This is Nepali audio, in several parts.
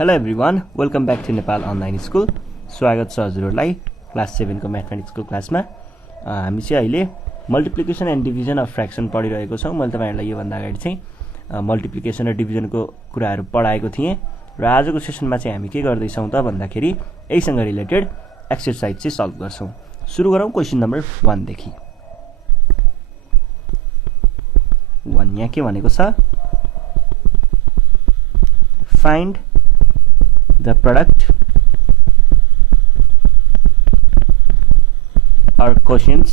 Hello everyone, welcome back to Nepal Online School. स्वागत छ हजुरहरुलाई क्लास 7 को म्याथमेटिक्स को क्लासमा। हामी चाहिँ अहिले multiplication and division of fraction पढिरहेको छौं। मैले तपाईहरुलाई यो भन्दा अगाडि चाहिँ मल्टिप्लिकेसन र डिभिजनको कुराहरु पढाएको थिएँ र आजको सेसनमा चाहिँ हामी के गर्दै छौं त भन्दाखेरि यहीसँग रिलेटेड एक्सरसाइज चाहिँ सल्भ गर्छौं। सुरु गरौं क्वेशन नम्बर 1 देखि। 1 यहाँ के भनेको छ? Find the product or quotients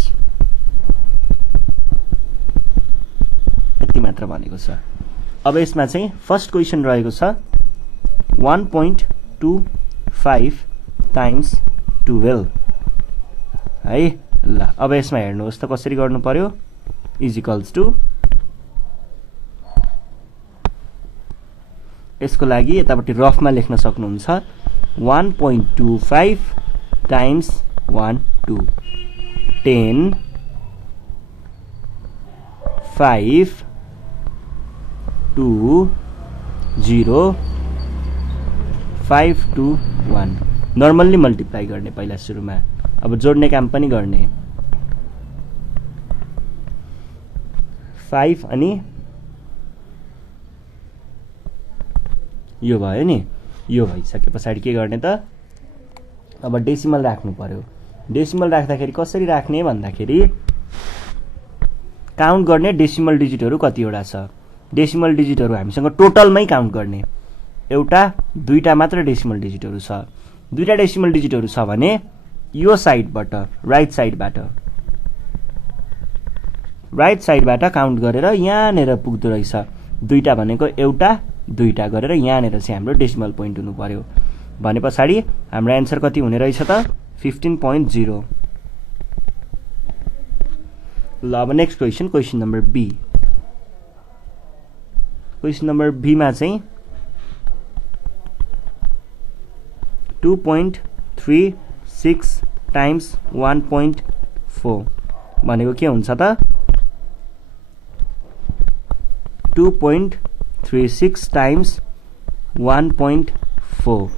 यति मात्र भनेको छ। अब यसमा चाहिँ फर्स्ट क्वेशन रहेको छ 1.25 टाइम्स 12 है। ल अब यसमा हेर्नुहोस् त कसरी गर्नु पर्यो। इज इक्वल्स टु यसको लागि यतापट्टि रफमा लेख्न सक्नुहुन्छ 1.25 टाइम्स 1 2 10 5 2 0 5 2 1 नर्मल्ली मल्टिप्लाई गर्ने पहिला सुरुमा, अब जोड्ने काम पनि गर्ने। 5 अनि यो भयो नि, यो भइसके पछाडी के गर्ने त? अब डेसिमल राख्नु पर्यो। डेसिमल राख्दाखेरि कसरी राख्ने भन्दाखेरि काउन्ट गर्ने डेसिमल डिजिटहरु कतिवटा छ। डेसिमल डिजिटहरु हामीसँग टोटलमै काउन्ट गर्ने एउटा दुईटा मात्र डेसिमल डिजिटहरु छ। दुईटा डेसिमल डिजिटहरु छ भने यो साइडबाट राइट साइडबाट काउन्ट गरेर यहाँनेर पुग्दो रहेछ। दुईटा भनेको एउटा दुईटा गरेर यहाँनेर चाहिँ हाम्रो डेसिमल पोइन्ट हुनु पर्यो भने पछाडी हाम्रो आन्सर कति हुने रहेछ त? 15.0। ल अब next question, question number B. Question number B मा चाहिँ 2.36 टाइम्स 1.4 भनेको के हुन्छ त? 2.36 टाइम्स 1.4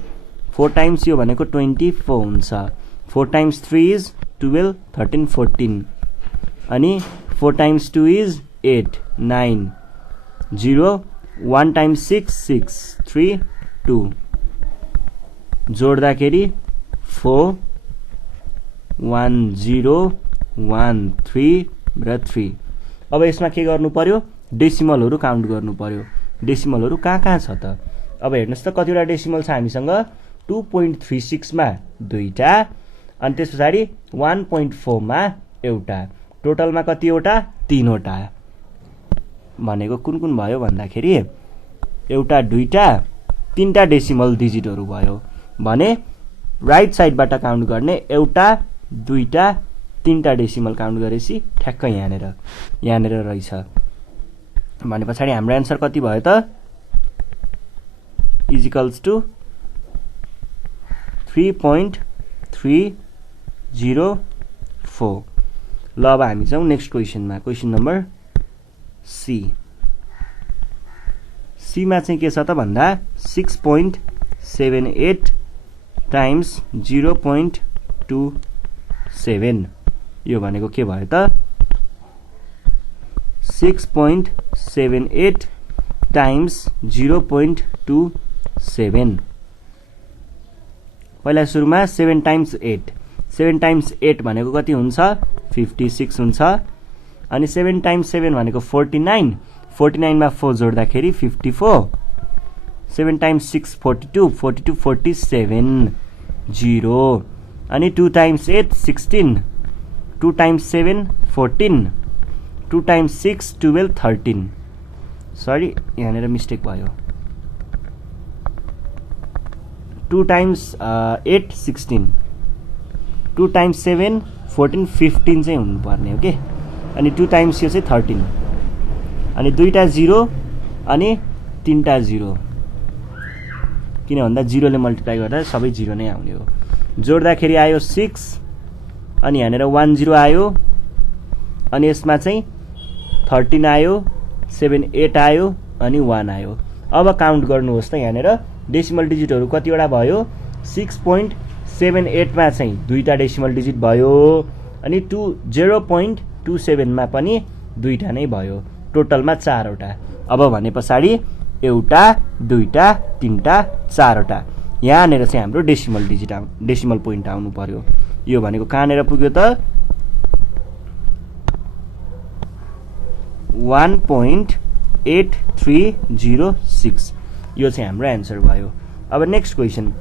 4 टाइम्स यो भनेको 24 हुन्छ। 4 टाइम्स 3 इज 12 13 14 अनि 4 टाइम्स 2 इज 8 9 0 1 टाइम्स 6 6 3 2 जोड्दाखेरि 4 1 0 1 3 र 3। अब यसमा के गर्नु पर्यो? डेसिमलहरु काउन्ट गर्नु पर्यो। डेसिमलहरु कहाँ छ त? अब हेर्नुस् त कतिवटा डेसिमल छ हामीसँग। 2.36 मा दुईटा अनि त्यसपछि 1.4 मा एउटा, टोटलमा कतिवटा? तीनवटा। भनेको कुन भयो भन्दाखेरि एउटा दुईटा तीनटा डेसिमल डिजिटहरु भयो भने राइट साइडबाट काउन्ट गर्ने एउटा दुईटा तीनटा डेसिमल काउन्ट गरेपछि ठ्याक्क यहाँनेर रहेछ भने पछाडी हाम्रो आन्सर कति भयो त? Is equals to 3.304। ल अब हामी जाउँ नेक्स्ट क्वेशनमा, क्वेशन नम्बर सी। सी मा चाहिँ के छ त भन्दा 6.78 टाइम्स 0.27 यो भनेको के भयो त? 6.78 टाइम्स 0.27। पहिला सुरुमा 7 टाइम्स 8 7 टाइम्स 8 भनेको कति हुन्छ? 56 हुन्छ। अनि 7 टाइम्स 7 भनेको 49 49 मा 4 जोड्दाखेरि 54 7 टाइम्स 6 42 42 47 0 अनि 2 टाइम्स 8 16 2 टाइम्स 7 14 2 टाइम्स 6 12 13 सरी यहाँनेर मिस्टेक भयो। 2 टाइम्स 8 16 2 टाइम्स 7 14 15 चाहिँ हुनुपर्ने हो के। अनि 2 टाइम्स यो चाहिँ 13 अनि दुईटा 0 अनि तीनटा 0 किन भन्दा 0 ले मल्टिप्लाई गर्दा सबै 0 नै आउने हो। जोड्दाखेरि आयो 6 अनि यहाँनेर 1 0 आयो अनि यसमा चाहिँ 13 आयो 7 8 आयो अनि 1 आयो। अब काउन्ट गर्नुहोस् त यहाँनिर डेसिमल डिजिटहरू कतिवटा भयो 6.78 मा चाहिँ दुईटा डेसिमल डिजिट भयो अनि 0.27 मा पनि दुईटा नै भयो टोटलमा 4 वटा अब भने पछाडी एउटा दुईटा तीनटा 4 वटा यहाँनिर चाहिँ हाम्रो डेसिमल पोइन्ट आउनु पर्यो यो भनेको कहाँनिर पुग्यो त 1.8306 यो चाहिँ हाम्रो एन्सर भयो अब नेक्स्ट क्वेशन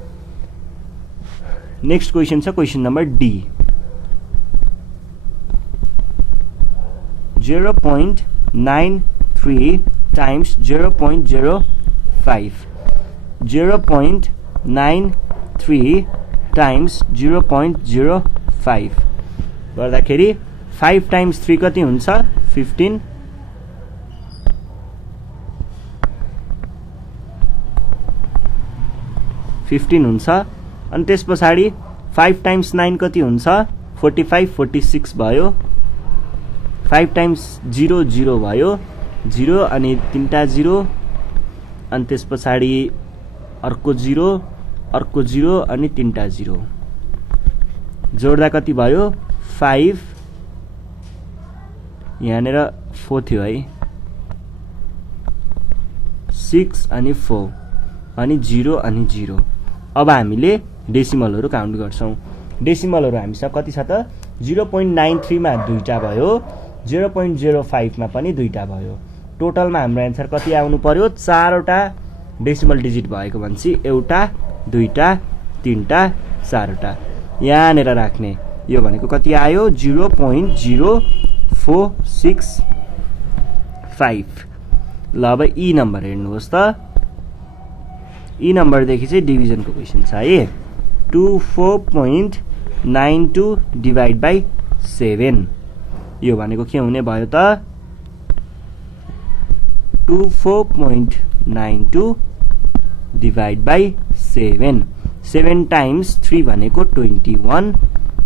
छ question number D 0.93 times 0.05 0.93 times 0.05 गर्दाखेरि 5 times 3 कति हुन्छ 15 हुन्छ अनि त्यस पछाडी 5 times 9 कति हुन्छ 45 46 भयो 5 times 0 0 भयो 0 अनि तीनटा 0 अनि त्यस पछाडी अर्को 0 अनि तीनटा 0 जोड्दा कति भयो 5 यहाँनिर 4 थियो है 6 अनि 4 अनि 0 अनि 0 अब हामीले डेसिमलहरु काउन्ट गर्छौं डेसिमलहरु हामीसँग कति छ त 0.93 मा दुईटा भयो 0.05 मा पनि दुईटा भयो टोटलमा हाम्रो आन्सर कति आउनु पर्यो 4 वटा डेसिमल डिजिट भएको भन्छी एउटा दुईटा तीनटा 4 वटा यहाँनेर राख्ने यो भनेको कति आयो 0.0465 ल अब ई नम्बर हेर्नुहोस् त ई नम्बर देखि चाहिँ डिभिजन को क्वेशन छ है 24.92 डिवाइड बाइ 7 यो भनेको के हुने भयो त 24.92 डिवाइड बाइ 7 7 टाइम्स 3 भनेको 21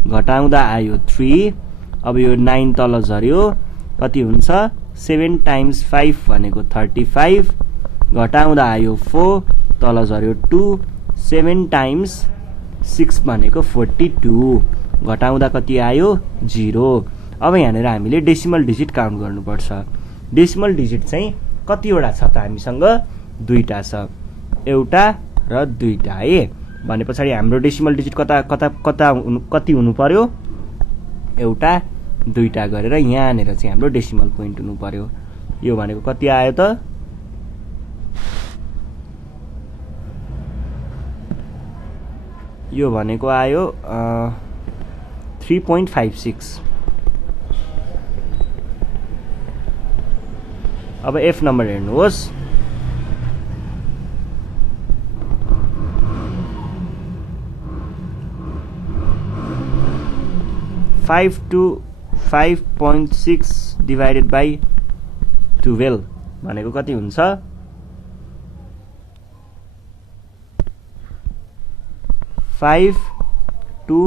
घटाउँदा आयो 3 अब यो 9 तल झर्यो कति हुन्छ 7 टाइम्स 5 भनेको 35 घटाउँदा आयो 4 तल झर्यो 2 7 टाइम्स 6 भनेको 42 घटाउँदा कति आयो 0 अब यहाँनेर हामीले डेसिमल डिजिट काउन्ट गर्नुपर्छ डेसिमल डिजिट चाहिँ कतिवटा छ त हामीसँग दुईटा छ एउटा र दुईटा है भने पछाडी हाम्रो डेसिमल डिजिट कति हुनु पर्यो एउटा दुईटा गरेर यहाँनेर चाहिँ हाम्रो डेसिमल पोइन्ट हुनु पर्यो यो भनेको कति आयो त यो भनेको आयो 3.56 अब एफ नम्बर हेर्नुहोस् 5 to 5.6 divided by 12 भनेको कति हुन्छ 5 to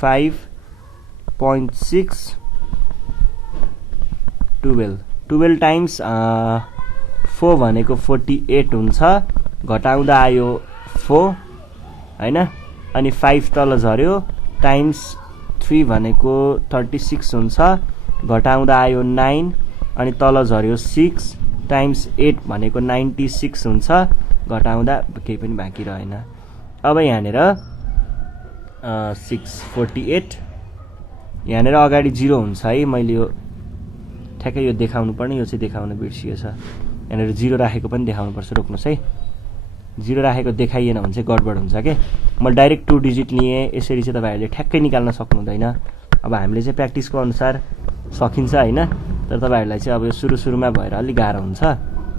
5.6 12 टाइम्स 4 भनेको 48 हुन्छ घटाउँदा आयो 4 हैन अनि 5 तल झर्यो टाइम्स 3 भनेको 36 हुन्छ घटाउँदा आयो 9 अनि तल झर्यो 6 टाइम्स 8 भनेको 96 हुन्छ घटाउँदा केही पनि बाँकी रहेन अब यहाँनेर 648 यहाँनेर अगाडि 0 हुन्छ है मैले यो ठ्याक्कै यो देखाउनु पर्ने यो चाहिँ देखाउन बिर्सिएछ यहाँनेर 0 राखेको पनि देखाउनु पर्छ रोक्नुस् है 0 राखेको देखाइएन भने चाहिँ गडबड हुन्छ के म डाइरेक्ट 2 डिजिट लिए यसरी चाहिँ तपाईहरुले ठ्याक्कै निकाल्न सक्नु हुँदैन अब हामीले चाहिँ प्र्याक्टिसको अनुसार सकिन्छ हैन तर तपाईहरुलाई चाहिँ अब यो सुरुमा भएर अलि गाह्रो हुन्छ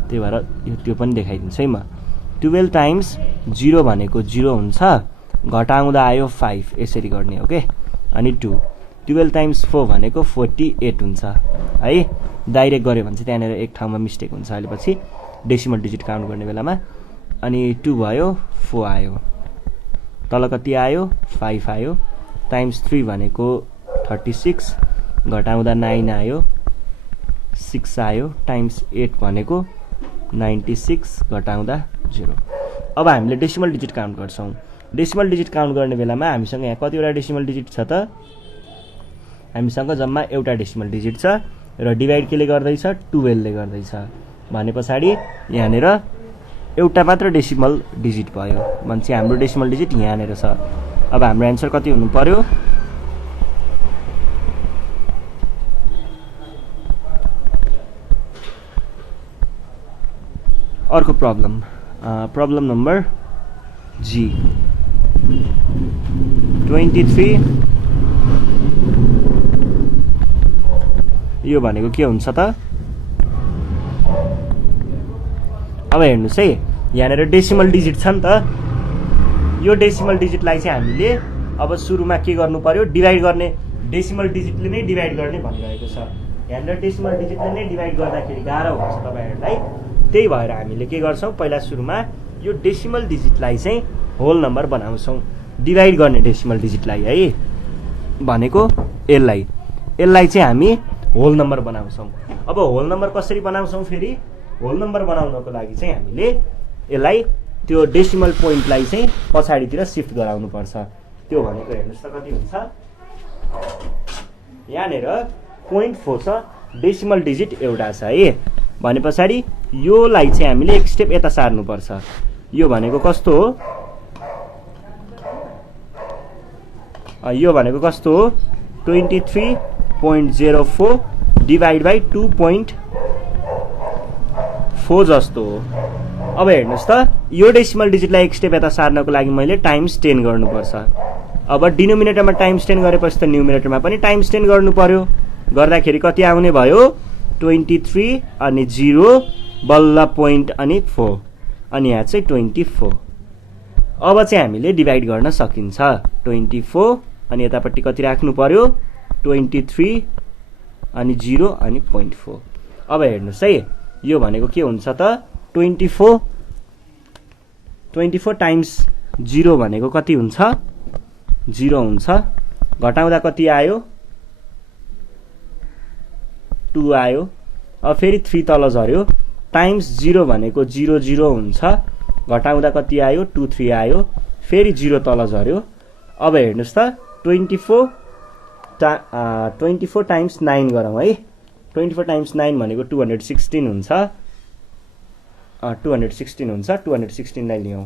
त्यही भएर त्यो पनि देखाइदिन्छु है म 12 टाइम्स 0 भनेको 0 हुन्छ घटाउँदा आयो 5 यसरी गर्ने हो के अनि 2 12 टाइम्स 4 भनेको 48 हुन्छ है डाइरेक्ट गर्यो भने चाहिँ त्यहाँनेर एक ठाउँमा मिस्टेक हुन्छ अहिले पछि डेसिमल डिजिट काउन्ट गर्ने बेलामा अनि 2 भयो 4 आयो तल कति आयो 5 आयो टाइम्स 3 भनेको 36 घटाउँदा 9 आयो 6 आयो टाइम्स 8 भनेको 96 घटाउँदा 0। अब हामीले डेसिमल डिजिट काउन्ट गर्छौँ। डेसिमल डिजिट काउन्ट गर्ने बेलामा हामीसँग यहाँ कतिवटा डेसिमल डिजिट छ त? हामीसँग जम्मा एउटा डेसिमल डिजिट छ र डिभाइड केले गर्दैछ? 12 ले गर्दैछ। भने पछाडि यहाँनिर एउटा मात्र डेसिमल डिजिट भयो। भनेपछि हाम्रो डेसिमल डिजिट यहाँनिर छ। अब हाम्रो एन्सर कति हुनु पर्यो? अर्को प्रब्लम नम्बर जी 23। यो भनेको के हुन्छ त? अब हेर्नुहोस् है, यहाँनिर डेसिमल डिजिट छ नि त। यो डेसिमल डिजिटलाई चाहिँ हामीले अब सुरुमा के गर्नु पर्यो? डिभाइड गर्ने। डेसिमल डिजिटले नै डिभाइड गर्ने भनिरहेको छ। यहाँनिर डेसिमल डिजिटले नै डिभाइड गर्दाखेरि गाह्रो हुन्छ तपाईहरुलाई। त्यही भएर हामीले के गर्छौं? पहिला सुरुमा यो डेसिमल डिजिटलाई चाहिँ होल नम्बर बनाउँछौं। डिभाइड गर्ने डेसिमल डिजिटलाई है, भनेको यसलाई चाहिँ हामी होल नम्बर बनाउँछौं। अब होल नम्बर कसरी बनाउँछौं? फेरि होल नम्बर बनाउनको लागि चाहिँ हामीले यसलाई त्यो डेसिमल पोइन्टलाई चाहिँ पछाडितिर शिफ्ट गराउनु पर्छ। त्यो भनेको हेर्नुस् त कति हुन्छ? यहाँनिर 0.4 छ, डेसिमल डिजिट एउटा छ है। भने पछाडि योलाई चाहिँ हामीले एक स्टेप यता सार्नु पर्छ। यो भनेको कस्तो हो? यो भनेको कस्तो हो? 23.04 डिभाइड बाइ 2.4 जस्तो हो। अब हेर्नुस् त, यो डेसिमल डिजिटलाई एक स्टेप यता सार्नको लागि मैले टाइम्स 10 गर्नुपर्छ। अब डिनोमिनेटरमा टाइम्स 10 गरेपछि त न्युमिनेटरमा पनि टाइम्स 10 गर्नु पर्यो। गर्दाखेरि कति आउने भयो? 23 अनि 0 बल्ल पोइन्ट अनि 4 अनि यहाँ चाहिँ 24। अब चाहिँ हामीले डिभाइड गर्न सकिन्छ। 24 अनि यतापट्टि कति राख्नु पर्यो? 23 अनि 0 अनि 0.4। अब हेर्नुस् है, यो भनेको के हुन्छ त? 24 टाइम्स 0 भनेको कति हुन्छ? 0 हुन्छ। घटाउँदा कति आयो? 2 आयो। अब फेरि 3 तल झर्यो। टाइम्स 0 भनेको 0 हुन्छ। घटाउँदा कति आयो? 2 3 आयो। फेरि 0 तल झर्यो। अब हेर्नुस् त, 24 टाइम्स 9 गरौँ है। 24 टाइम्स 9 भनेको 216 हुन्छ। 216 लाई लियौँ।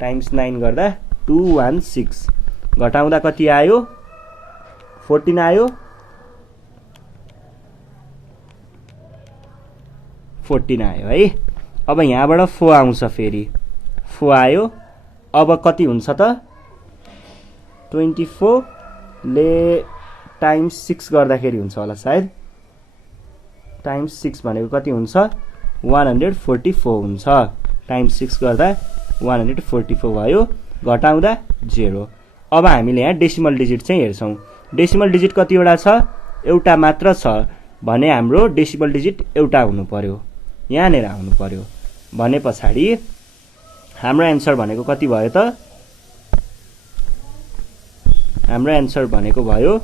टाइम्स 9 गर्दा 216। घटाउँदा कति आयो? 14 आयो। 14 आयो है। अब यहाँबाट 4 आउँछ, फेरि 4 आयो। अब कति हुन्छ त? 24 ले टाइम्स 6 गर्दाखेरि हुन्छ होला सायद। टाइम्स 6 भनेको कति हुन्छ? 144 हुन्छ। टाइम्स 6 गर्दा 144 भयो। घटाउँदा 0। अब हामीले यहाँ डेसिमल डिजिट चाहिँ हेर्छौं। डेसिमल डिजिट कतिवटा छ? एउटा मात्र छ। भने हाम्रो डेसिमल डिजिट एउटा हुनु पर्यो, यहाँनिर आउनु पर्यो। भने पछाडि हाम्रो एन्सर भनेको कति भयो त? हाम्रो एन्सर भनेको भयो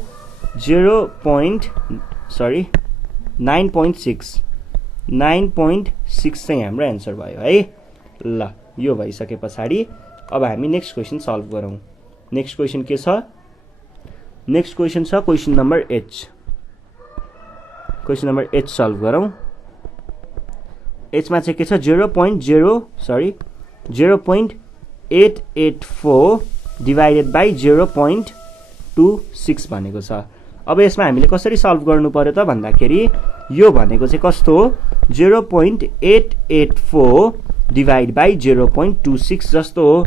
9.6। 9.6 चाहिँ हाम्रो एन्सर भयो है। ल, यो भइसके पछाडि अब हामी नेक्स्ट क्वेसन सल्भ गरौँ। नेक्स्ट क्वेसन के छ? नेक्स्ट क्वेसन छ question number H। Question number H solve गरौँ। H मा चाहिँ के छ? 0.884 डिभाइडेड बाइ 0.26 भनेको छ। अब यसमा हामीले कसरी सल्भ गर्नु पर्यो त भन्दाखेरि यो भनेको चाहिँ कस्तो हो? 0.884 डिभाइड बाइ 0.26 जस्तो हो।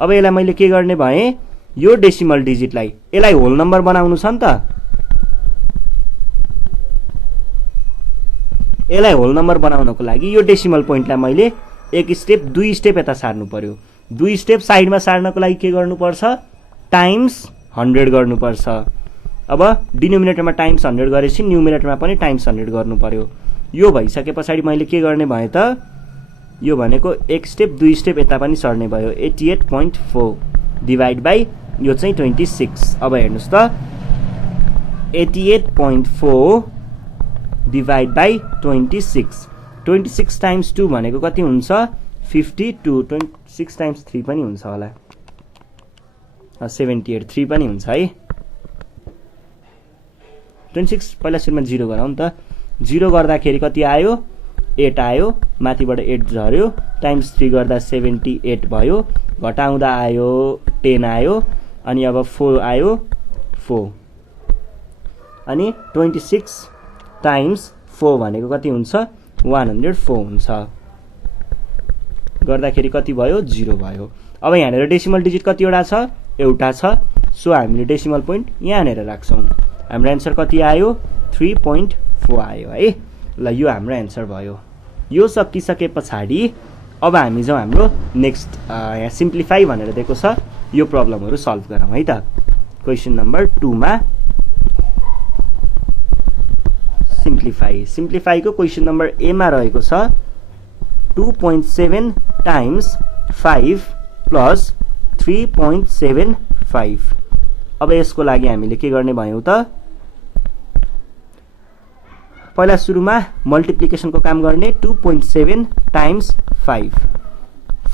अब यसलाई मैले के गर्ने भएँ? यो डेसिमल डिजिटलाई यसलाई होल नम्बर बनाउनु छ नि त। यसलाई होल नम्बर बनाउनको लागि यो डेसिमल पोइन्टलाई मैले एक स्टेप 2 स्टेप यता सार्नु पर्यो। 2 स्टेप साइडमा सार्नको लागि के गर्नुपर्छ? टाइम्स 100 गर्नुपर्छ। अब डिनोमिनेटरमा टाइम्स 100 गरेपछि न्युमिनेटरमा पनि टाइम्स 100 गर्नु पर्यो। यो भइसके पछाडि मैले के गर्ने भए त? यो भनेको एक स्टेप 2 स्टेप यता पनि सर्ने भयो। 88.4 डिभाइड बाइ यो चाहिँ 26। अब हेर्नुस् त, 88.4 डिभाइड बाइ 26। 26 टाइम्स 2 भनेको कति हुन्छ 52 26 टाइम्स 3 पनि हुन्छ होला 78 3 पनि हुन्छ है 26 पहिला सुरुमा 0 गरौँ त 0 गर्दाखेरि कति आयो 8 आयो माथिबाट 8 झर्यो टाइम्स 3 गर्दा 78 भयो घटाउँदा आयो 10 आयो अनि अब 4 आयो 4 अनि 26 टाइम्स 4 भनेको कति हुन्छ 104 हुन्छ गर्दाखेरि कति भयो 0 भयो अब यहाँनिर डेसिमल डिजिट कतिवटा छ एउटा छ सो हामीले डेसिमल पोइन्ट यहाँनिर राख्छौँ हाम्रो एन्सर कति आयो 3.4 आयो है ल यो हाम्रो एन्सर भयो यो सकिसके पछाडि अब हामी जाउँ हाम्रो नेक्स्ट यहाँ सिम्प्लिफाई भनेर दिएको छ यो प्रब्लमहरु सल्भ गरौँ है त क्वेशन नम्बर 2 मा सिम्प्लिफाई को क्वेशन नम्बर ए मा रहेको छ 2.7 टाइम्स 5 प्लस 3.75 अब यसको लागि हामीले के गर्ने भयौ त पहिला सुरुमा मल्टिप्लिकेसन को काम गर्ने 2.7 टाइम्स 5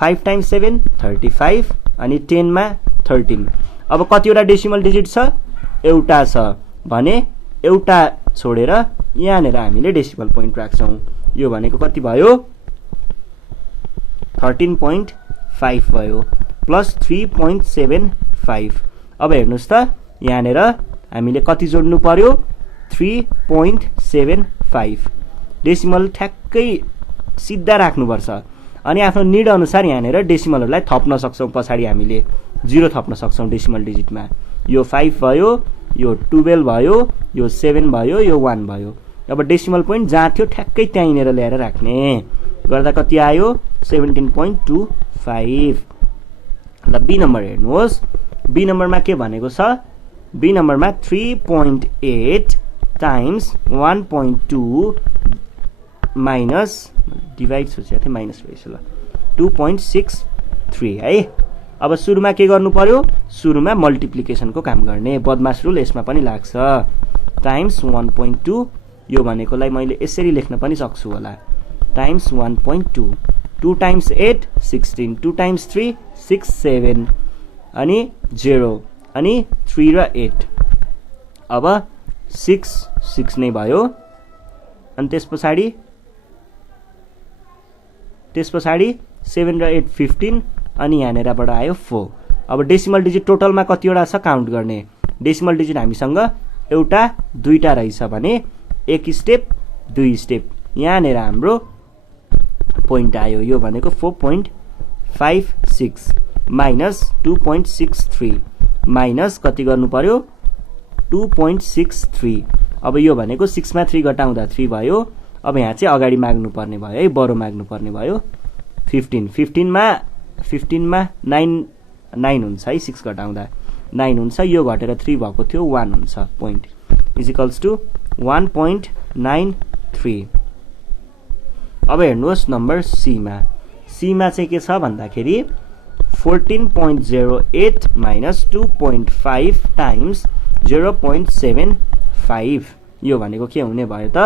5 टाइम्स 7 35 अनि 10 मा 13 अब कतिवटा डेसिमल डिजिट छ एउटा छ भने एउटा छोडेर यहाँनेर हामीले डेसिमल पोइन्ट राख्छौं यो भनेको कति भयो 13.5 भयो प्लस 3.75 अब हेर्नुस् त यहाँनेर हामीले कति जोड्नु पर्यो 3.75 डेसिमल ठ्याक्कै सिधा राख्नु पर्छ अनि आफ्नो निड अनुसार यहाँनेर डेसिमलहरुलाई थप्न सक्छौं पछाडी हामीले 0 थप्न सक्छौं डेसिमल डिजिटमा यो 5 भयो यो 12 भयो यो 7 भयो यो 1 भयो अब डेसिमल पोइन्ट जहाँ थियो ठ्याक्कै त्यहीँनेर ल्याएर राख्ने गर्दा कति आयो 17.25 ल बी नम्बर हेर्नुहोस् बी नम्बरमा के भनेको छ बी नम्बरमा 3.8 टाइम्स 1.2 माइनस डिवाइड सोचेको थिएँ माइनस भएछ ल 2.63 है अब सुरुमा के गर्नु पर्यो सुरुमा मल्टिप्लिकेसन को काम गर्ने बदमास रुल यसमा पनि लाग्छ टाइम्स 1.2 यो भनेकोलाई मैले यसरी लेख्न पनि सक्छु होला टाइम्स 1.2 2 टाइम्स 8 16 2 टाइम्स 3 6 7 अनि 0 अनि 3 र 8 अब 6 नै भयो अनि त्यसपछि 7 र 8 15 अनि यहाँनेरबाट आयो 4 अब डेसिमल डिजिट टोटलमा कतिवटा छ काउन्ट गर्ने डेसिमल डिजिट हामीसँग एउटा दुईटा रहेछ भने एक स्टेप दुई स्टेप यहाँनेर हाम्रो पोइन्ट आयो यो भनेको 4.56 माइनस 2.63 माइनस कति गर्नु पर्यो 2.63 अब यो भनेको 6 मा 3 घटाउँदा 3 भयो अब यहाँ चाहिँ अगाडि माग्नु पर्ने भयो है बरु माग्नु पर्ने भयो 15 मा 9 हुन्छ है 6 घटाउँदा 9 हुन्छ यो घटेर 3 भएको थियो 1 हुन्छ पोइन्ट इज इक्वल्स टु 1.93 अब हेर्नुहोस् नम्बर सी मा चाहिँ के छ भन्दाखेरि 14.08 माइनस 2.5 टाइम्स 0.75 यो भनेको के हुने भयो त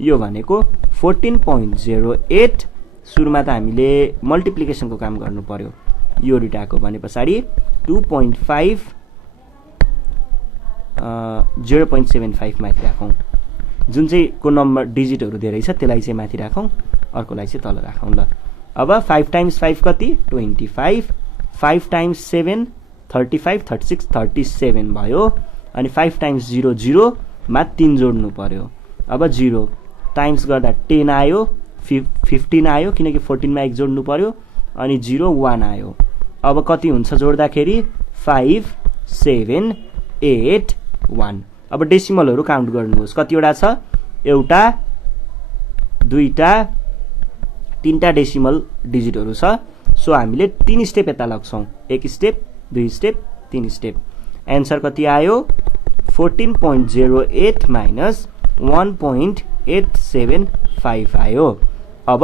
यो भनेको 14.08 सुरुमा त हामीले मल्टिप्लिकेसन को काम गर्नु पर्यो यो रिटाको भने पछाडी 2.5 0.75 माथि राखौं जुन चाहिँ को नम्बर डिजिटहरु धेरै छ त्यसलाई चाहिँ माथि राखौं अर्कोलाई चाहिँ तल राखौं ल अब 5 टाइम्स 5 कति 25 5 टाइम्स 7 35 36 37 भयो अनि 5 टाइम्स 0 0 मा 3 जोड्नु पर्यो अब 0 टाइम्स गर्दा 10 आयो 15 आयो किनकि 14 मा 1 जोड्नु पर्यो अनि 0 1 आयो अब कति हुन्छ जोड्दाखेरि 5 7 8 1 अब डेसिमलहरु काउन्ट गर्नुहोस् कतिवटा छ एउटा दुईटा तीनटा डेसिमल डिजिटहरु छ सो हामीले 3 स्टेप यता लाग्छौं एक स्टेप दुई स्टेप तीन स्टेप आन्सर कति आयो 14.08 माइनस 1.875 आयो अब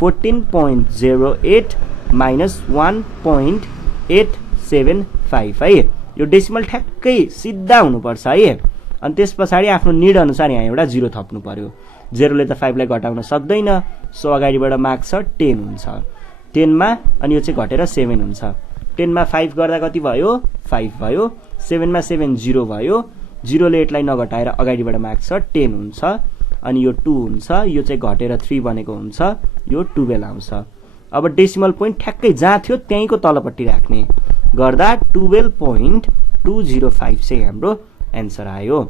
14.08 माइनस 1.875 है यो डेसिमल ठ्याक्कै सिधा हुनुपर्छ है अनि त्यसपछि आफ्नो निड अनुसार यहाँ एउटा 0 थप्नु पर्यो 0ले त 5 लाई घटाउन सक्दैन, सो अगाडिबाट मार्क छ 10 हुन्छ। 10 मा अनि यो चाहिँ घटेर 7 हुन्छ। 10 मा 5 गर्दा कति भयो? 5 भयो। 7 मा 7 0 भयो। 0 ले 8 लाई नघटाएर अगाडिबाट मार्क छ 10 हुन्छ। अनि यो 2 हुन्छ, यो चाहिँ घटेर 3 बनेको हुन्छ, यो 12 आउँछ। अब डेसिमल पोइन्ट ठ्याक्कै जहाँ थियो त्यहीँको तलपट्टि राख्ने गर्दा 12.205 चाहिँ हाम्रो एन्सर आयो।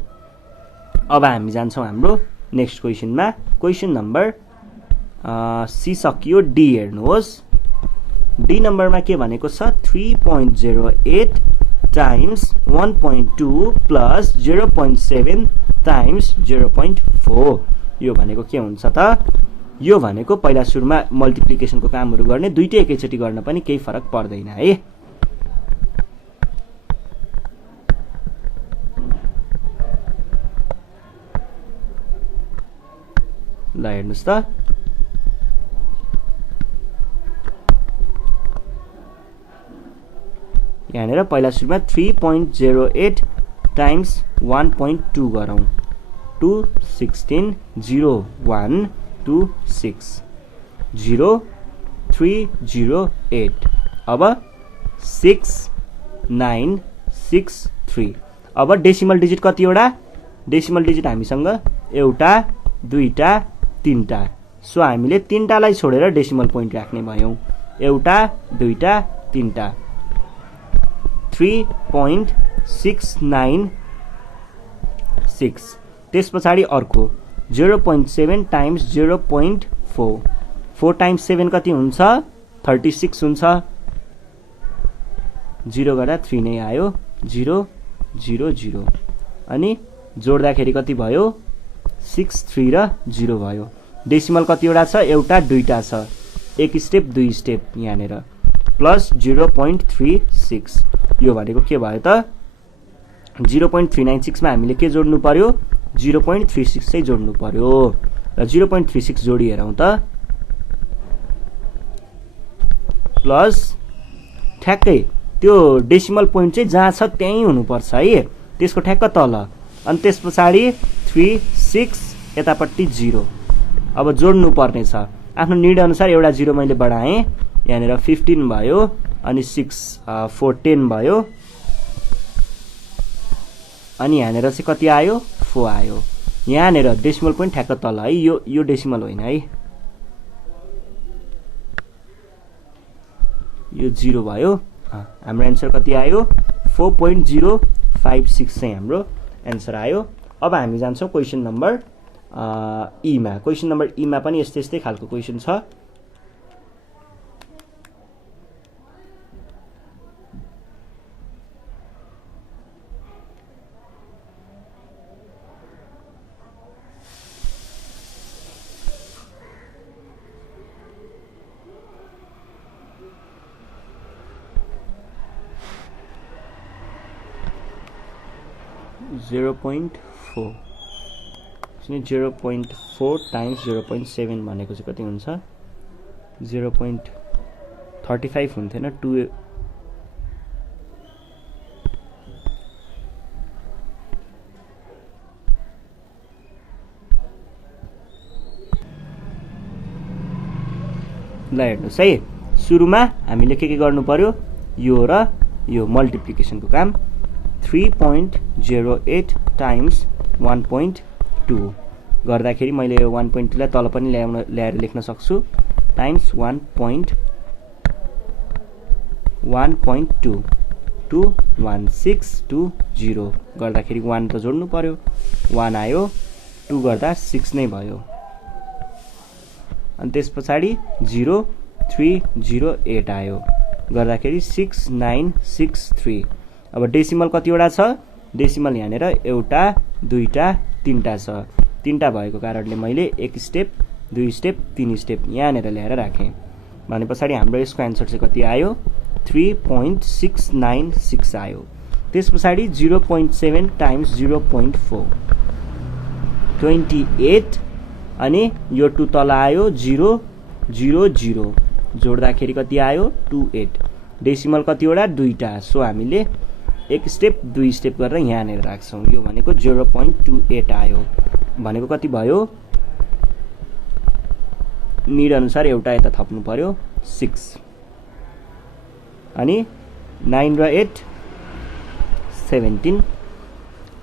अब हामी जान्छौँ हाम्रो नेक्स्ट क्वेसनमा। क्वेसन नम्बर सी सकियो, डी हेर्नुहोस्। डी नम्बरमा के भनेको छ? 3.08 टाइम्स 1.2 प्लस 0.7 टाइम्स 0.4। यो भनेको के हुन्छ त? यो भनेको पहिला सुरुमा मल्टिप्लिकेसनको कामहरू गर्ने, दुईटै एकैचोटि गर्न पनि केही फरक पर्दैन है। ल हेर्नुहोस् त, यहाँनिर पहिला सुरुमा 3.08 टाइम्स 1.2 गरौँ। 2 16 0 1 2 6 0 3 0 8। अब 6 9 6 3। अब डेसिमल डिजिट कतिवटा? डेसिमल डिजिट हामीसँग एउटा, दुईटा, तीनटा। सो हामीले तीनटालाई छोडेर डेसिमल पोइन्ट राख्ने भयौँ। एउटा, दुईटा, तीनटा। 3.696। त्यस पछाडि अर्को 0.7 टाइम्स 0.4। 4 टाइम्स 7 कति हुन्छ? 36 हुन्छ। 0 गर्दा 3 नै आयो। 0 0 0। अनि जोड्दाखेरि कति भयो? 6 3 र 0 भयो। डेसिमल कतिवटा छ? एउटा, दुईटा छ। एक स्टेप, दुई स्टेप यहाँनिर। प्लस 0.36। यो भनेको के भयो त? 0.396 मा हामीले के जोड्नु पर्यो? 0.36 चाहिँ जोड्नु पर्यो। र 0.36 जोडी हेरौँ त। प्लस ठ्याक्कै त्यो डेसिमल पोइन्ट चाहिँ जहाँ छ त्यहीँ हुनुपर्छ है, त्यसको ठ्याक्क तल। अनि त्यस पछाडि 3 6 यतापट्टि 0। अब जोड्नु पर्ने छ। आफ्नो निड अनुसार एउटा 0 मैले बढाएँ। यहाँनिर 15 भयो। अनि 6 4 10 भयो। अनि यहाँनिर चाहिँ कति आयो? 4 आयो। यहाँनिर डेसिमल पोइन्ट ठ्याक्क तल है, यो डेसिमल होइन है, यो 0 भयो। हाम्रो एन्सर कति आयो? 4.056 चाहिँ हाम्रो एन्सर आयो। अब हामी जान्छौँ क्वेसन नम्बर ईमा। क्वेसन नम्बर ईमा पनि यस्तै खालको क्वेसन छ। .4 0.4 टाइम्स 0.7 भनेको चाहिँ कति हुन्छ? 0.35 हुन्थेन? 2 ल हेर्नुहोस् है, सुरुमा हामीले के गर्नु पर्यो? यो र यो मल्टिप्लिकेसनको काम। 3.08 टाइम्स 1.2 गर्दाखेरि मैले यो 1.2 लाई तल पनि ल्याएर लेख्न सक्छु। टाइम्स 1.2 21620 गर्दाखेरि 1 त जोड्नु पर्यो। 1 आयो। 2 गर्दा 6 नै भयो। अनि त्यस पछाडि 0308 आयो। गर्दाखेरि 6963। अब डेसिमल कतिवटा छ? डेसिमल यहाँनिर एउटा, दुईटा, तीनटा छ। तीनटा भएको कारणले मैले एक स्टेप, दुई स्टेप, तीन स्टेप यहाँनिर ल्याएर राखेँ। भने पछाडि हाम्रो यसको एन्सर चाहिँ कति आयो? 3.696 आयो। त्यस पछाडि 0.7 टाइम्स 0.4 28। अनि यो 2 तल आयो। 0 0 0 जोड्दाखेरि कति आयो? 28। डेसिमल कतिवटा? दुईटा। सो हामीले एक स्टेप, दुई स्टेप गरेर यहाँनिर राख्छौँ। यो भनेको 0.28 आयो। भनेको कति भयो? निड अनुसार एउटा यता थप्नु पर्यो 6 अनि 9 र 8 17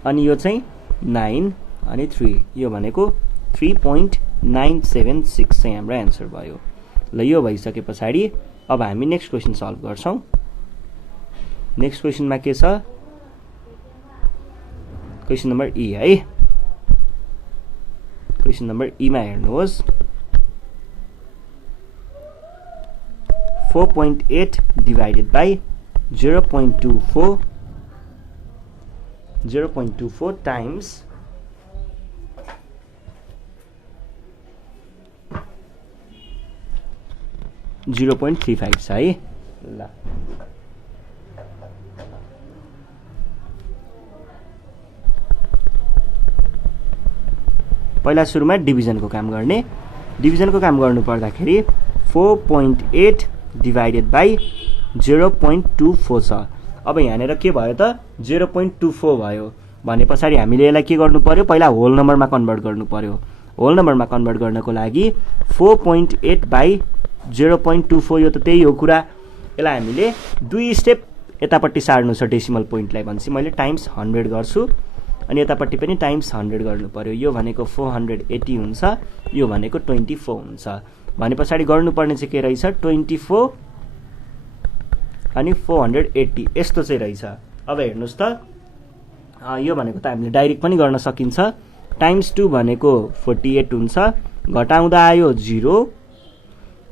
अनि यो चाहिँ 9 अनि 3 यो भनेको 3.976 चाहिँ हाम्रो एन्सर भयो। ल यो भइसके पछाडि अब हामी नेक्स्ट क्वेसन सल्भ गर्छौं। नेक्स्ट क्वेसनमा के छ क्वेसन नम्बर ई है। क्वेसन नम्बर ई मा हेर्नुहोस् 4.8 divided by 0.24 times 0.35 छ है। ल पहिला सुरुमा डिभिजनको काम गर्ने। डिभिजनको काम गर्नु पर्दाखेरि 4.8 डिभाइडेड बाई 0.24 छ। अब यहाँनिर के भयो त 0.24 भयो भने पछाडि हामीले यसलाई के गर्नु पर्यो पहिला होल नम्बरमा कन्भर्ट गर्नु पर्यो। होल नम्बरमा कन्भर्ट गर्नको लागि 4.8 बाई 0.24 यो त त्यही हो कुरा। यसलाई हामीले दुई स्टेप यतापट्टि सार्नु छ डेसिमल पोइन्टलाई भनेपछि मैले टाइम्स 100 गर्छु अनि यतापट्टि पनि टाइम्स 100 गर्नु पर्यो। यो भनेको 480 हुन्छ, यो भनेको 24 हुन्छ भने पछाडि गर्नुपर्ने चाहिँ के रहेछ 24 अनि 480 यस्तो चाहिँ रहेछ। अब हेर्नुस् त यो भनेको त हामीले डाइरेक्ट पनि गर्न सकिन्छ। टाइम्स 2 भनेको 48 हुन्छ, घटाउँदा आयो 0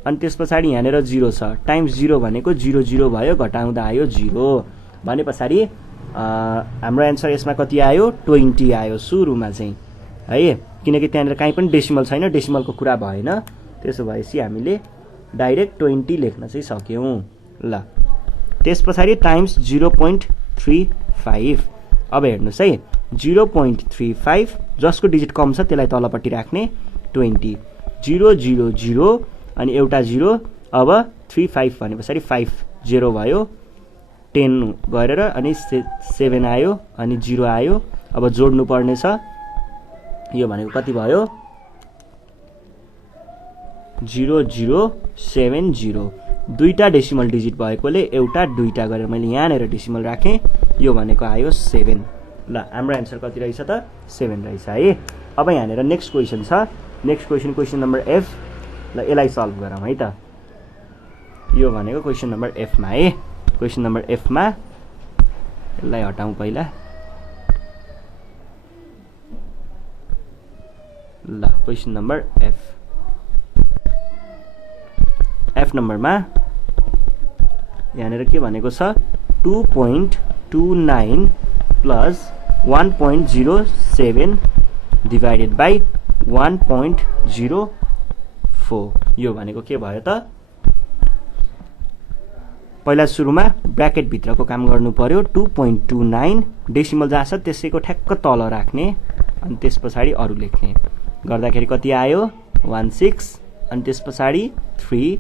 अनि त्यस पछाडि यहाँनिर 0 छ। टाइम्स 0 भनेको 00 भयो, घटाउँदा आयो 0 भने पछाडि हाम्रो एन्सर यसमा कति आयो 20 आयो सुरुमा चाहिँ है, किनकि त्यहाँनिर कहीँ पनि डेसिमल छैन, डेसिमलको कुरा भएन। त्यसो भएपछि हामीले डाइरेक्ट 20 लेख्न चाहिँ सक्यौं। ल त्यस पछाडि टाइम्स 0.35। अब हेर्नुस् है 0.35 जसको डिजिट कम छ त्यसलाई तलपट्टि राख्ने 20 0 0 0 अनि एउटा 0 अब 35 भने पछाडि 5 0 भयो 10 गरेर अनि 7 आयो अनि 0 आयो। अब जोड्नु पर्ने छ यो भनेको कति भयो 0070। दुईटा डेसिमल डिजिट भएकोले एउटा दुईटा गरेर मैले यहाँनिर डेसिमल राखेँ, यो भनेको आयो 7। ल हाम्रो एन्सर कति रहेछ त 7 रहेछ है। अब यहाँनिर नेक्स्ट क्वेसन छ। Next question question number F. ल यसलाई सल्भ गरौँ है त। यो भनेको क्वेसन नम्बर एफमा है। क्वेसन नम्बर एफमा यसलाई हटाउँ पहिला। ल क्वेसन नम्बर एफ। एफ नम्बरमा यहाँनिर के भनेको छ 2.29 प्लस 1.07 डिभाइडेड बाई 1.04। यो भनेको के भयो त पहिला सुरुमा ब्र्याकेट भित्रको काम गर्नु पर्यो। 2.29 डेसिमल जहाँ छ त्यसैको ठ्याक्क तल राख्ने अनि त्यस पछाडि अरु लेख्ने गर्दाखेरि कति आयो 16 अनि त्यस पछाडि 3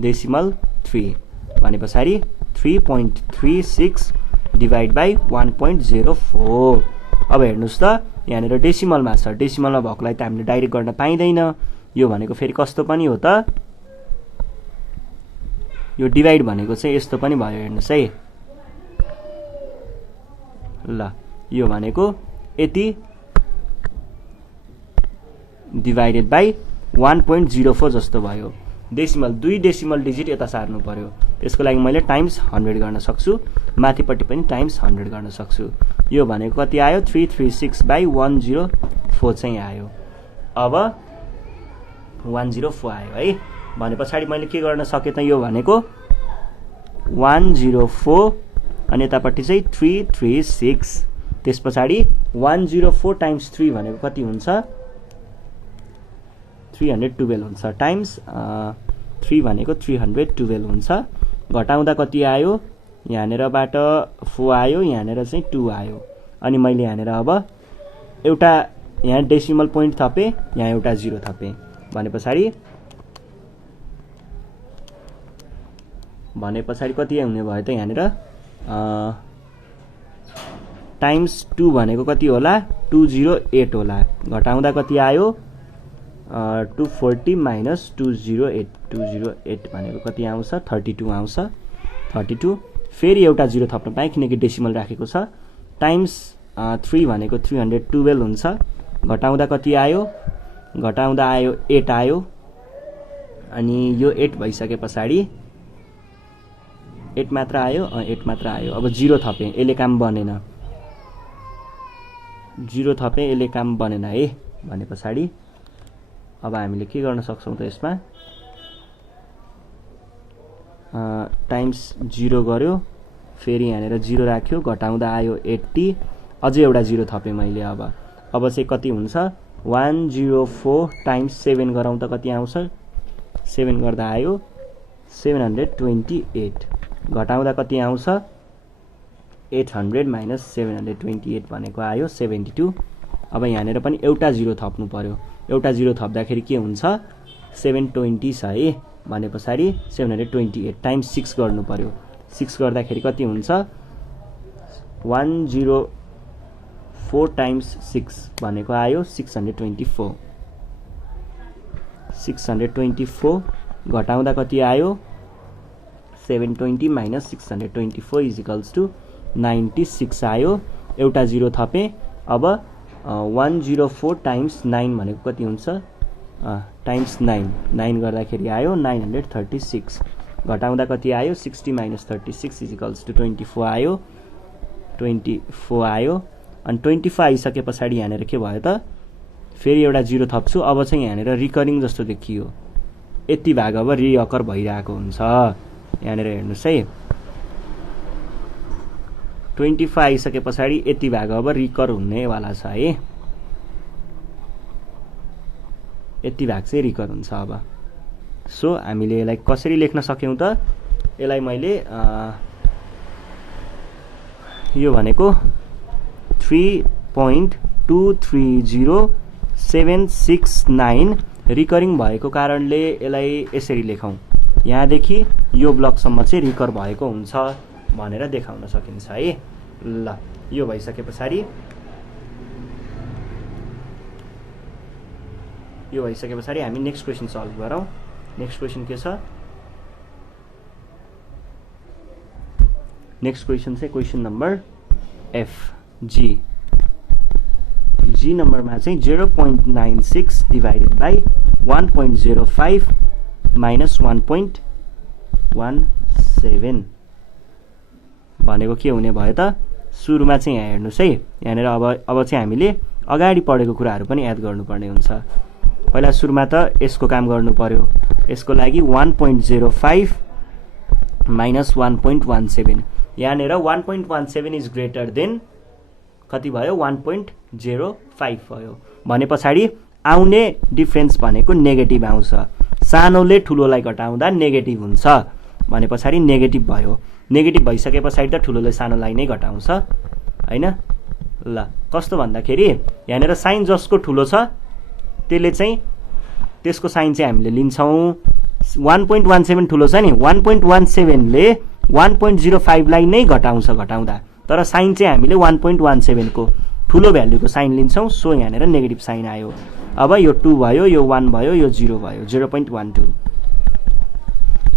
डेसिमल 3 भने पछाडि 3.36 डिभाइड बाई 1.04। अब हेर्नुस् त यहाँनिर डेसिमलमा छ, डेसिमलमा भएकोलाई त हामीले डाइरेक्ट गर्न पाइँदैन। यो भनेको फेरि कस्तो पनि हो त यो डिभाइड भनेको चाहिँ यस्तो पनि भयो हेर्नुस् है। ल यो भनेको यति डिभाइडेड बाई 1.04 जस्तो भयो। डेसिमल दुई डेसिमल डिजिट यता सार्नु पर्यो, त्यसको लागि मैले टाइम्स 100 गर्न सक्छु, माथिपट्टि पनि टाइम्स 100 गर्न सक्छु। यो भनेको कति आयो 336 बाई 104 चाहिँ आयो। अब 104 आयो है भने पछाडि मैले के गर्न सकेँ त यो भनेको 104 अनि यतापट्टि चाहिँ 336 त्यस पछाडि 104 टाइम्स 3 भनेको कति हुन्छ 312 हुन्छ टाइम्स 3 भनेको 312 हुन्छ। घटाउँदा कति आयो यहाँनिरबाट 4 आयो, यहाँनिर चाहिँ 2 आयो अनि मैले यहाँनिर अब एउटा यहाँ डेसिमल पोइन्ट थपेँ, यहाँ एउटा 0 थपेँ भने पछाडि कति हुने भयो त यहाँनिर टाइम्स 2 भनेको कति होला 208 होला। घटाउँदा कति आयो 240 माइनस 208 भनेको कति आउँछ 32 आउँछ 32 फेरि एउटा 0 थप्न पाएँ किनकि डेसिमल राखेको छ टाइम्स 3 भनेको 312 हुन्छ घटाउँदा कति आयो घटाउँदा आयो 8 आयो अनि यो 8 भइसके पछाडि 8 मात्र आयो 8 मात्र आयो अब 0 थपेँ यसले काम बनेन 0 थपेँ यसले काम बनेन है भने पछाडि अब हामीले के गर्न सक्छौं त यसमा टाइम्स 0 गर्यो फेरि यहाँनेर 0 राख्यो घटाउँदा आयो 80 अझै एउटा 0 थपेँ मैले अब चाहिँ कति हुन्छ 104 टाइम्स 7 गरौँ त कति आउँछ 7 गर्दा आयो 728 घटाउँदा कति आउँछ 800 माइनस 728 भनेको आयो 72 अब यहाँनेर पनि एउटा 0 थप्नु पर्यो एउटा 0 थप्दाखेरि के हुन्छ 720 छ है भने पछाडि 728 टाइम्स 6 गर्नु पर्यो 6 गर्दाखेरि कति हुन्छ 104 टाइम्स 6 भनेको आयो 624 घटाउँदा कति आयो 720 माइनस 624 इज इक्वल्स टु 96 आयो एउटा 0 थपेँ अब 104 टाइम्स 9 भनेको कति हुन्छ टाइम्स 9 गर्दाखेरि आयो 936 घटाउँदा कति आयो 60 माइनस 36 इज इक्वल्स टु 24 आयो 24 आयो अनि 25 आइसके पछाडि यहाँनेर के भयो त फेरि एउटा 0 थप्छु अब चाहिँ यहाँनेर रिकरिङ जस्तो देखियो यति भाग अब रिअकर भइरहेको हुन्छ यहाँनेर हेर्नुस् है 25 आइसके पछाडि यति भाग अब रिकर हुनेवाला छ है यति भाग चाहिँ रिकर हुन्छ अब सो हामीले यसलाई कसरी लेख्न सक्यौं त यसलाई मैले यो भनेको 3.230769 रिकरिङ भएको कारणले यसलाई यसरी लेखौं यहाँदेखि यो ब्लकसम्म चाहिँ रिकर भएको हुन्छ भनेर देखाउन सकिन्छ है ल यो भइसके पछाडि हामी नेक्स्ट क्वेशन सल्भ गरौँ नेक्स्ट क्वेशन के छ नेक्स्ट क्वेशन चाहिँ क्वेशन नम्बर एफ जी नम्बरमा चाहिँ 0.96 डिभाइडेड बाई 1.05 माइनस 1.17 भनेको के हुने भयो त सुरुमा चाहिँ यहाँ हेर्नुस् है यहाँनेर अब चाहिँ हामीले अगाडि पढेको कुराहरू पनि याद गर्नुपर्ने हुन्छ पहिला सुरुमा त यसको काम गर्नु पर्यो यसको लागि 1.05 माइनस 1.17 यहाँनेर 1.17 इज ग्रेटर देन कति भयो 1.05 भयो भने पछाडि आउने डिफरेन्स भनेको नेगेटिभ आउँछ सानोले ठुलोलाई घटाउँदा नेगेटिभ हुन्छ भने पछाडि नेगेटिभ भयो नेगेटिभ भइसके पछाडि त ठुलोले सानोलाई नै घटाउँछ हैन ल कस्तो भन्दाखेरि यहाँनेर साइन जसको ठुलो छ त्यसले चाहिँ त्यसको साइन चाहिँ हामीले लिन्छौं 1.17 ठुलो छ नि 1.17 ले 1.05 लाई नै घटाउँदा तर साइन चाहिँ हामीले 1.17 को ठुलो भ्यालुको साइन लिन्छौं सो यहाँनेर नेगेटिभ साइन आयो अब यो 2 भयो यो 1 भयो यो 0 भयो 0.12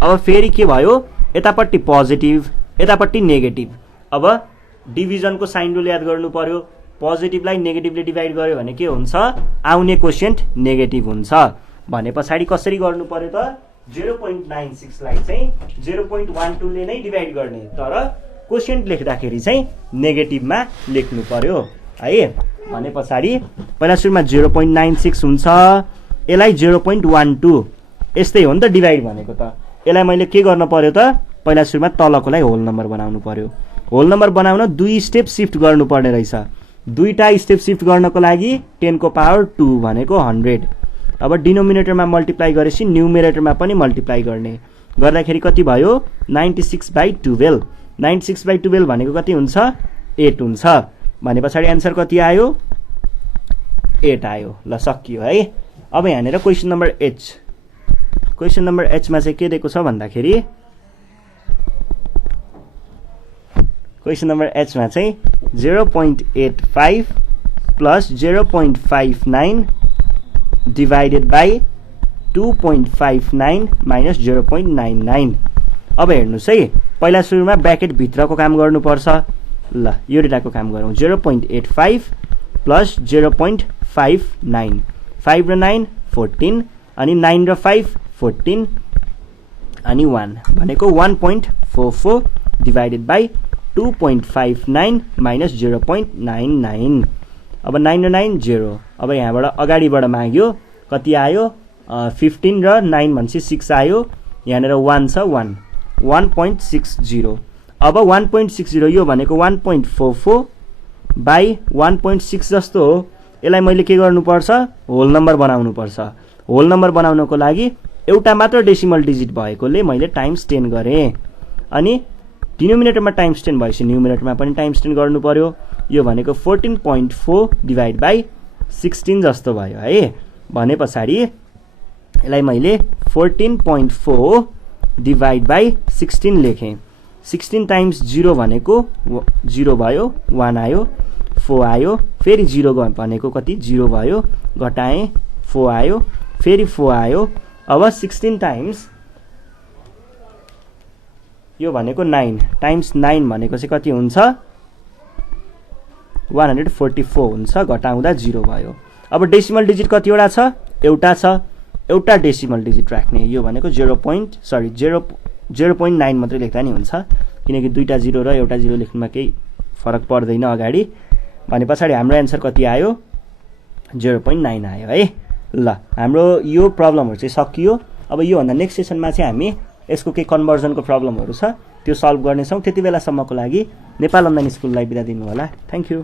अब फेरि के भयो यतापट्टि पोजिटिभ यतापट्टि नेगेटिभ अब डिभिजनको साइन रुल याद गर्नु पर्यो पोजिटिभलाई नेगेटिभले डिभाइड गर्यो भने के हुन्छ आउने कोशेन्ट नेगेटिभ हुन्छ भने पछाडि कसरी गर्नु पर्यो त 0.96 लाई चाहिँ 0.12 ले नै डिभाइड गर्ने तर कोशेन्ट लेख्दाखेरि चाहिँ नेगेटिभमा लेख्नु पर्यो है भने पछाडि पहिला सुरुमा 0.96 हुन्छ यसलाई 0.12 यस्तै हो नि त डिभाइड भनेको त यसलाई मैले के गर्न पर्यो त पहिला सुरुमा तलकोलाई होल नम्बर बनाउनु पर्यो होल नम्बर बनाउन 2 स्टेप शिफ्ट गर्नुपर्ने रहेछ दुईटा स्टेप शिफ्ट गर्नको लागि 10 को पावर 2 भनेको 100 अब डिनोमिनेटरमा मल्टिप्लाई गरेपछि न्युमरेटरमा पनि मल्टिप्लाई गर्ने गर्दाखेरि कति भयो 96/12 96/12 भनेको कति हुन्छ 8 हुन्छ भने पछाडि आन्सर कति आयो 8 आयो ल सकियो है अब यहाँनेर क्वेशन नम्बर एच मा चाहिँ के दिएको छ भन्दाखेरि क्वेशन नम्बर एच मा चाहिँ 0.85 प्लस 0.59 डिभाइडेड बाई 2.59 माइनस 0.99। अब हेर्नुहोस् है, पहिला सुरुमा ब्र्याकेट भित्रको काम गर्नुपर्छ। ल यो डेटाको काम गरौँ। 0.85 प्लस 0.59, 5 र 9 14 अनि 9 र 5 14 अनि 1 भनेको 1.44 डिभाइडेड बाई 2.59 माइनस 0.99। अब 9 र 9 0। अब यहाँबाट अगाडिबाट माग्यो कति आयो 15 र 9 भनेपछि 6 आयो। यहाँनिर 1 छ 1.60। अब 1.60 यो भनेको 1.44 बाई 1.6 जस्तो हो। यसलाई मैले के गर्नुपर्छ, होल नम्बर बनाउनु पर्छ। होल नम्बर बनाउनको लागि एउटा मात्र डेसिमल डिजिट भएकोले मैले टाइम्स 10 गरेँ। अनि डिनोमिनेटरमा टाइम्स 10 भएपछि न्युमिनेटरमा पनि टाइम्स 10 गर्नु पर्यो। यो भनेको 14.4 डिभाइड बाई 16 जस्तो भयो है। भने पछाडि यसलाई मैले 14.4 डिभाइड बाई 16 लेखेँ। 16 टाइम्स 0 भनेको 0 भयो, 1 आयो, 4 आयो, फेरि 0 भनेको कति 0 भयो, घटाएँ 4 आयो, फेरि 4 आयो। अब 16 टाइम्स यो भनेको 9 टाइम्स 9 भनेको चाहिँ कति हुन्छ 144 हुन्छ, घटाउँदा 0 भयो। अब डेसिमल डिजिट कतिवटा छ, एउटा छ, एउटा डेसिमल डिजिट राख्ने। यो भनेको 0.9 मात्रै लेख्दा नि हुन्छ, किनकि दुईटा 0 र एउटा 0 लेख्नुमा केही फरक पर्दैन अगाडि। भने पछाडि हाम्रो एन्सर कति आयो 0.9 आयो है। ल हाम्रो यो प्रब्लमहरु चाहिँ सकियो। अब यो भन्दा नेक्स्ट सेसनमा चाहिँ हामी यसको केही कन्भर्जनको प्रब्लमहरु छ त्यो सल्भ गर्नेछौँ। त्यति बेलासम्मको लागि नेपाल अनलाइन स्कुललाई बिदा दिनु होला। Thank you.